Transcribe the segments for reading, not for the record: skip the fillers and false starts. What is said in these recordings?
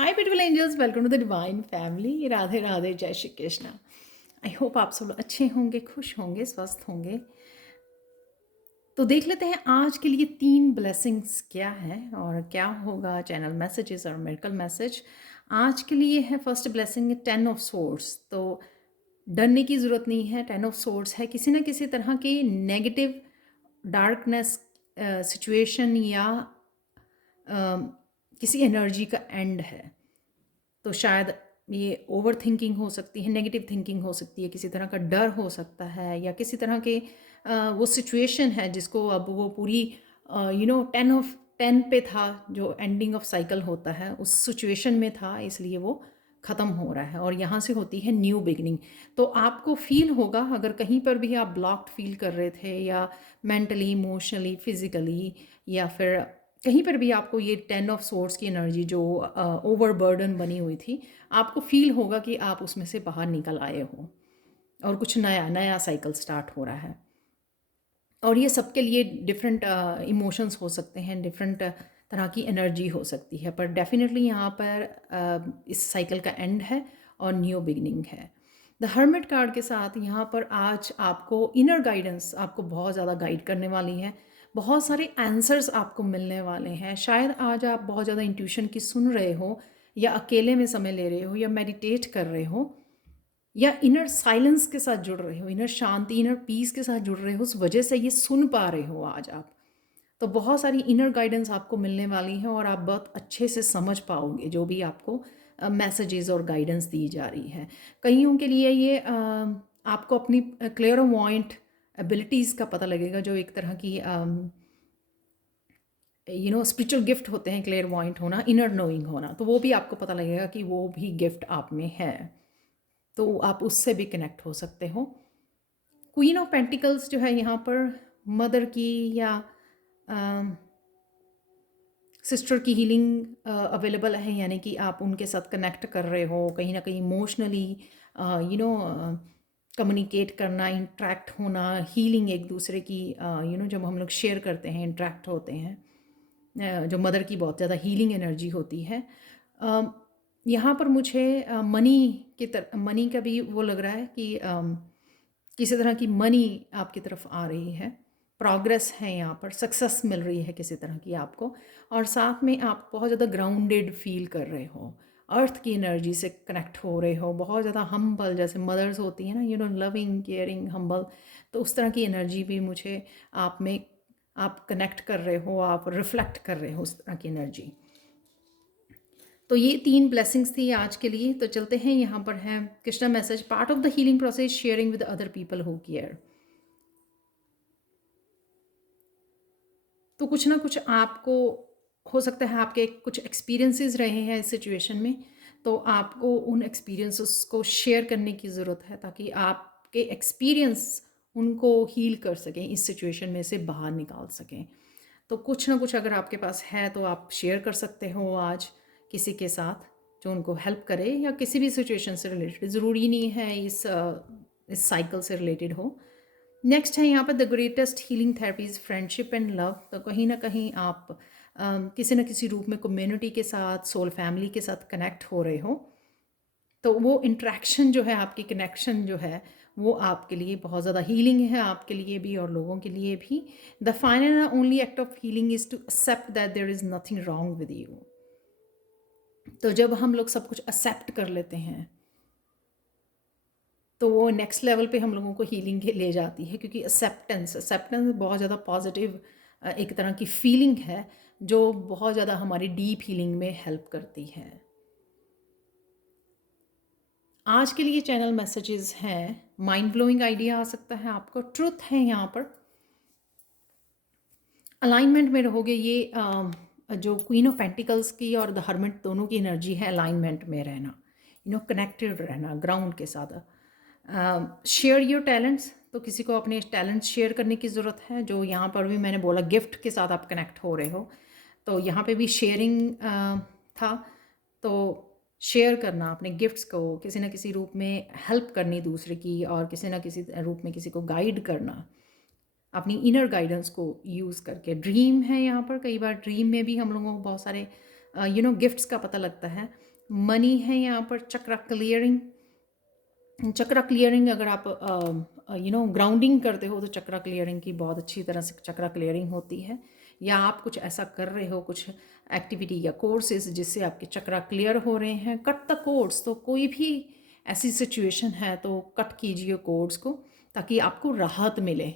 Hi beautiful angels, welcome to the divine family. Radhe Radhe, जय Shri Krishna. I hope आप सब अच्छे होंगे, खुश होंगे, स्वस्थ होंगे। तो देख लेते हैं आज के लिए 3 ब्लेसिंग्स क्या है और क्या होगा चैनल मैसेजेस और मेरिकल मैसेज। आज के लिए है फर्स्ट ब्लेसिंग 10 ऑफ सोर्स। तो डरने की ज़रूरत नहीं है। 10 ऑफ सोर्स है किसी ना किसी तरह की नेगेटिव डार्कनेस सिचुएशन या किसी एनर्जी का एंड है। तो शायद ये ओवर थिंकिंग हो सकती है, नेगेटिव थिंकिंग हो सकती है, किसी तरह का डर हो सकता है, या किसी तरह के वो सिचुएशन है जिसको अब वो पूरी 10 पे था, जो एंडिंग ऑफ साइकिल होता है उस सिचुएशन में था, इसलिए वो ख़त्म हो रहा है और यहाँ से होती है न्यू बिगनिंग। तो आपको फील होगा अगर कहीं पर भी आप ब्लॉक्ड फील कर रहे थे, या मेंटली, इमोशनली, फिजिकली, या फिर कहीं पर भी आपको ये 10 ऑफ सोर्ड्स की एनर्जी जो ओवर बर्डन बनी हुई थी, आपको फील होगा कि आप उसमें से बाहर निकल आए हो और कुछ नया नया साइकिल स्टार्ट हो रहा है। और ये सबके लिए डिफरेंट इमोशंस हो सकते हैं, डिफरेंट तरह की एनर्जी हो सकती है, पर डेफिनेटली यहाँ पर इस साइकिल का एंड है और न्यू बिगनिंग है। द हर्मिट कार्ड के साथ यहाँ पर आज आपको इनर गाइडेंस आपको बहुत ज़्यादा गाइड करने वाली है। बहुत सारे आंसर्स आपको मिलने वाले हैं। शायद आज आप बहुत ज़्यादा इंट्यूशन की सुन रहे हो, या अकेले में समय ले रहे हो, या मेडिटेट कर रहे हो, या इनर साइलेंस के साथ जुड़ रहे हो, इनर शांति, इनर पीस के साथ जुड़ रहे हो, उस वजह से ये सुन पा रहे हो आज आप। तो बहुत सारी इनर गाइडेंस आपको मिलने वाली है और आप बहुत अच्छे से समझ पाओगे जो भी आपको मैसेजेस और गाइडेंस दी जा रही है। कईयों के लिए ये आपको अपनी क्लियरवॉइंट एबिलिटीज़ का पता लगेगा, जो एक तरह की स्पिरिचुअल गिफ्ट होते हैं, क्लियरवॉइंट होना, इनर नोइंग होना। तो वो भी आपको पता लगेगा कि वो भी गिफ्ट आप में है, तो आप उससे भी कनेक्ट हो सकते हो। क्वीन ऑफ पेंटिकल्स जो है यहाँ पर मदर की या सिस्टर की हीलिंग अवेलेबल है, यानी कि आप उनके साथ कनेक्ट कर रहे हो, कहीं ना कहीं इमोशनली कम्युनिकेट करना, इंट्रैक्ट होना, हीलिंग एक दूसरे की, जब हम लोग शेयर करते हैं, इंट्रैक्ट होते हैं, जो मदर की बहुत ज़्यादा हीलिंग एनर्जी होती है। यहाँ पर मुझे मनी का भी वो लग रहा है कि किसी तरह की मनी आपकी तरफ आ रही है, प्रोग्रेस है, यहाँ पर सक्सेस मिल रही है किसी तरह की आपको। और साथ में आप बहुत ज़्यादा ग्राउंडेड फील कर रहे हो, अर्थ की एनर्जी से कनेक्ट हो रहे हो, बहुत ज़्यादा हम्बल, जैसे मदर्स होती हैं ना, लविंग, केयरिंग, हम्बल। तो उस तरह की एनर्जी भी मुझे आप में, आप कनेक्ट कर रहे हो, आप रिफ्लेक्ट कर रहे हो उस तरह की एनर्जी। तो ये 3 ब्लेसिंग्स थी आज के लिए। तो चलते हैं, यहाँ पर है Krishna message, part of the healing process sharing with other people who care. तो कुछ ना कुछ आपको हो सकता है, आपके कुछ एक्सपीरियंसेस रहे हैं इस सिचुएशन में, तो आपको उन एक्सपीरियंसेस को शेयर करने की ज़रूरत है, ताकि आपके एक्सपीरियंस उनको हील कर सकें, इस सिचुएशन में से बाहर निकाल सकें। तो कुछ ना कुछ अगर आपके पास है तो आप शेयर कर सकते हो आज किसी के साथ, जो उनको हेल्प करे, या किसी भी सिचुएशन से रिलेटेड, ज़रूरी नहीं है इस साइकिल से रिलेटेड हो। नेक्स्ट है यहाँ पर the greatest healing therapies friendship and love. तो कहीं ना कहीं आप किसी न किसी रूप में कम्युनिटी के साथ, सोल फैमिली के साथ कनेक्ट हो रहे हो। तो वो इंट्रैक्शन जो है, आपकी कनेक्शन जो है, वो आपके लिए बहुत ज़्यादा हीलिंग है, आपके लिए भी और लोगों के लिए भी। The final and only act of healing is to accept that there is nothing wrong with you. तो जब हम लोग सब कुछ एक्सेप्ट कर लेते हैं, तो वो नेक्स्ट लेवल पे हम लोगों को हीलिंग के ले जाती है, क्योंकि एक्सेप्टेंस बहुत ज़्यादा पॉजिटिव एक तरह की फीलिंग है, जो बहुत ज़्यादा हमारी डीप हीलिंग में हेल्प करती है। आज के लिए चैनल मैसेजेस हैं, माइंड ब्लोइंग आइडिया आ सकता है आपको, ट्रुथ है यहाँ पर, अलाइनमेंट में रहोगे। ये जो क्वीन ऑफ पेंटिकल्स की और द हर्मिट दोनों की एनर्जी है अलाइनमेंट में रहना, कनेक्टेड रहना ग्राउंड के साथ। शेयर योर टैलेंट्स, तो किसी को अपने टैलेंट्स शेयर करने की ज़रूरत है, जो यहाँ पर भी मैंने बोला गिफ्ट के साथ आप कनेक्ट हो रहे हो, तो यहाँ पे भी शेयरिंग था। तो शेयर करना अपने गिफ्ट्स को, किसी न किसी रूप में हेल्प करनी दूसरे की, और किसी न किसी रूप में किसी को गाइड करना, अपनी इनर गाइडेंस को यूज़ करके। ड्रीम है यहाँ पर, कई बार ड्रीम में भी हम लोगों को बहुत सारे गिफ्ट्स का पता लगता है, मनी है यहाँ पर, चक्रा क्लियरिंग। चक्रा क्लियरिंग अगर आप ग्राउंडिंग करते हो तो चक्रा क्लियरिंग की बहुत अच्छी तरह से चक्रा क्लियरिंग होती है। या आप कुछ ऐसा कर रहे हो, कुछ एक्टिविटी या कोर्सेज जिससे आपके चक्रा क्लियर हो रहे हैं, कट द कोर्ड्स। तो कोई भी ऐसी सिचुएशन है तो कट कीजिए कोर्ड्स को, ताकि आपको राहत मिले,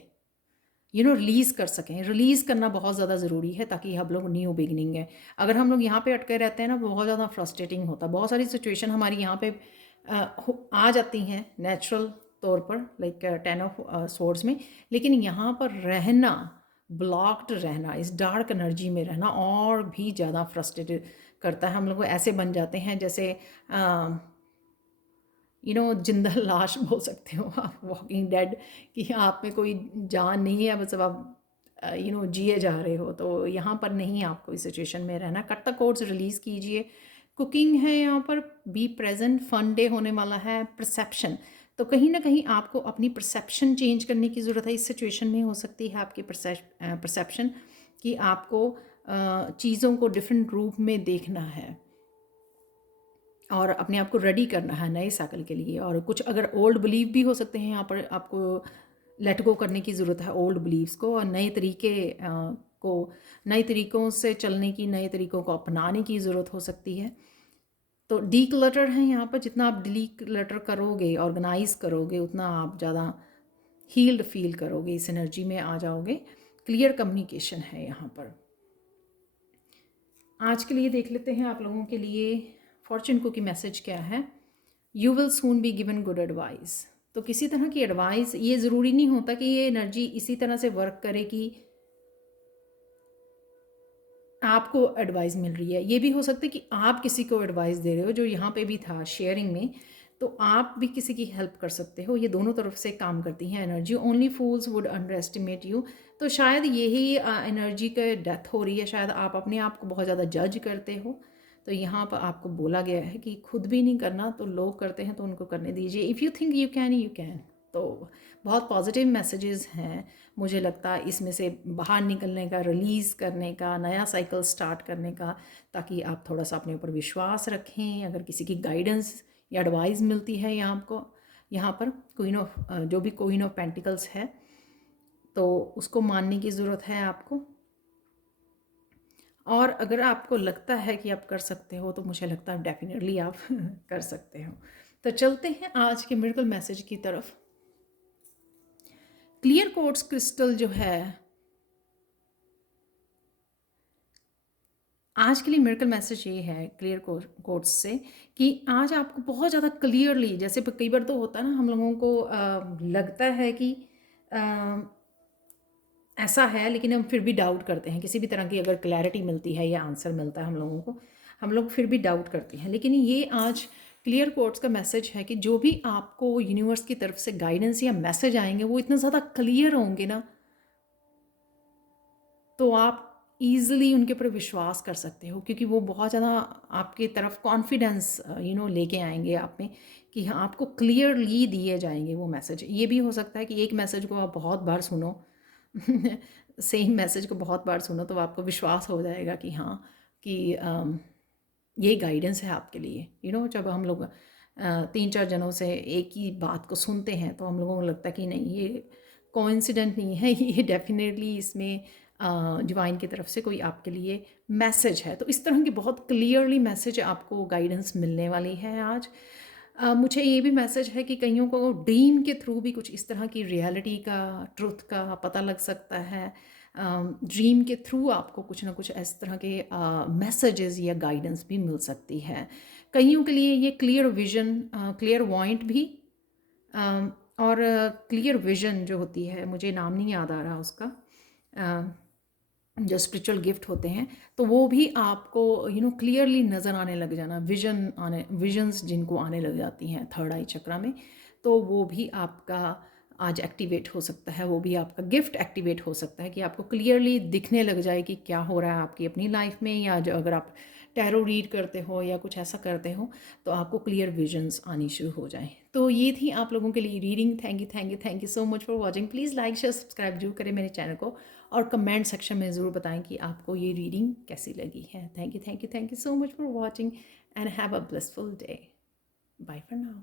रिलीज़ कर सकें। रिलीज़ करना बहुत ज़्यादा ज़रूरी है, ताकि हम लोग न्यू बिगनिंग है। अगर हम लोग यहाँ पे अटके रहते हैं ना, बहुत ज़्यादा फ्रस्ट्रेटिंग होता है। बहुत सारी सिचुएशन हमारी यहाँ पे आ जाती हैं नेचुरल तौर पर, लाइक 10 ऑफ सोर्ड्स में, लेकिन यहाँ पर रहना, ब्लॉक्ड रहना, इस डार्क एनर्जी में रहना और भी ज़्यादा फ्रस्ट्रेटेड करता है। हम लोग ऐसे बन जाते हैं जैसे जिंदा लाश बोल सकते हो आप, वॉकिंग डेड, कि आप में कोई जान नहीं है, बस अब आप जिए जा रहे हो। तो यहाँ पर नहीं आपको इस सिचुएशन में रहना। कट द कोड्स रिलीज़ कीजिए। कुकिंग है यहाँ पर, बी प्रेजेंट, फन डे होने वाला है। परसेप्शन, तो कहीं ना कहीं आपको अपनी परसेप्शन चेंज करने की ज़रूरत है। इस सिचुएशन में हो सकती है आपकी परसेप्शन कि आपको चीज़ों को डिफरेंट रूप में देखना है और अपने आप को रेडी करना है नए साइकिल के लिए। और कुछ अगर ओल्ड बिलीव भी हो सकते हैं, यहाँ पर आपको लेट गो करने की ज़रूरत है ओल्ड बिलीव्स को, और नए तरीके को, नए तरीक़ों से चलने की, नए तरीक़ों को अपनाने की ज़रूरत हो सकती है। तो डी क्लटर है यहाँ पर, जितना आप डी क्लटर करोगे, ऑर्गेनाइज करोगे, उतना आप ज़्यादा हील्ड फील करोगे, इस एनर्जी में आ जाओगे। क्लियर कम्युनिकेशन है यहाँ पर। आज के लिए देख लेते हैं आप लोगों के लिए फॉर्चून को की मैसेज क्या है। You will soon be given good advice. तो किसी तरह की एडवाइस, ये ज़रूरी नहीं होता कि ये एनर्जी इसी तरह से वर्क करे कि आपको एडवाइस मिल रही है। ये भी हो सकता है कि आप किसी को एडवाइस दे रहे हो, जो यहाँ पे भी था शेयरिंग में, तो आप भी किसी की हेल्प कर सकते हो। ये दोनों तरफ से काम करती हैं energy. Only fools would under estimate you. तो शायद यही एनर्जी का डेथ हो रही है। शायद आप अपने आप को बहुत ज़्यादा जज करते हो। तो यहाँ पर आपको बोला गया है कि खुद भी नहीं करना तो लोग करते हैं, तो उनको करने दीजिए। If you think you can, you can. तो बहुत पॉजिटिव मैसेजेस हैं। मुझे लगता है इसमें से बाहर निकलने का, रिलीज़ करने का, नया साइकिल स्टार्ट करने का, ताकि आप थोड़ा सा अपने ऊपर विश्वास रखें। अगर किसी की गाइडेंस या एडवाइस मिलती है यहाँ पर क्वीन ऑफ, जो भी क्वीन ऑफ पेंटिकल्स है, तो उसको मानने की ज़रूरत है आपको। और अगर आपको लगता है कि आप कर सकते हो, तो मुझे लगता है डेफिनेटली आप कर सकते हो। तो चलते हैं आज के मिरेकल मैसेज की तरफ। क्लियर क्वार्ट्ज क्रिस्टल जो है, आज के लिए मिरेकल मैसेज ये है क्लियर क्वार्ट्ज से कि आज आपको बहुत ज़्यादा क्लियरली, जैसे कई बार तो होता है ना, हम लोगों को लगता है कि ऐसा है, लेकिन हम फिर भी डाउट करते हैं। किसी भी तरह की अगर क्लैरिटी मिलती है या आंसर मिलता है हम लोगों को, हम लोग फिर भी डाउट करते हैं। लेकिन ये आज क्लियर कोट्स का मैसेज है कि जो भी आपको यूनिवर्स की तरफ से गाइडेंस या मैसेज आएंगे, वो इतना ज़्यादा क्लियर होंगे ना, तो आप ईज़िली उनके ऊपर विश्वास कर सकते हो, क्योंकि वो बहुत ज़्यादा आपकी तरफ कॉन्फिडेंस लेके आएंगे आप में, कि हाँ, आपको क्लियरली दिए जाएंगे वो मैसेज। ये भी हो सकता है कि एक मैसेज को आप बहुत बार सुनो सेम मैसेज को बहुत बार सुनो, तो आपको विश्वास हो जाएगा कि हाँ, कि ये गाइडेंस है आपके लिए। जब हम लोग 3-4 जनों से एक ही बात को सुनते हैं, तो हम लोगों को लगता है कि नहीं, ये कोइंसिडेंट नहीं है, ये डेफिनेटली इसमें डिवाइन की तरफ से कोई आपके लिए मैसेज है। तो इस तरह की बहुत क्लियरली मैसेज आपको गाइडेंस मिलने वाली है आज। मुझे ये भी मैसेज है कि कईयों को ड्रीम के थ्रू भी कुछ इस तरह की रियलिटी का, ट्रुथ का पता लग सकता है। ड्रीम के थ्रू आपको कुछ ना कुछ इस तरह के मैसेजेस या गाइडेंस भी मिल सकती है। कईयों के लिए ये क्लियर विजन, क्लियर वॉइंट भी, और क्लियर विजन जो होती है, मुझे नाम नहीं याद आ रहा उसका, जो स्पिरिचुअल गिफ्ट होते हैं, तो वो भी आपको क्लियरली नज़र आने लग जाना, विजन्स जिनको आने लग जाती हैं थर्ड आई चक्रा में, तो वो भी आपका आज एक्टिवेट हो सकता है। वो भी आपका गिफ्ट एक्टिवेट हो सकता है कि आपको क्लियरली दिखने लग जाए कि क्या हो रहा है आपकी अपनी लाइफ में, या जो अगर आप टैरो रीड करते हो या कुछ ऐसा करते हो, तो आपको क्लियर विजन्स आनी शुरू हो जाए। तो ये थी आप लोगों के लिए reading. Thank you so much for watching. Please like share subscribe जरूर करें मेरे चैनल को, और कमेंट सेक्शन में ज़रूर बताएं कि आपको ये रीडिंग कैसी लगी है। Thank you so much for watching and have a blissful day. Bye for now.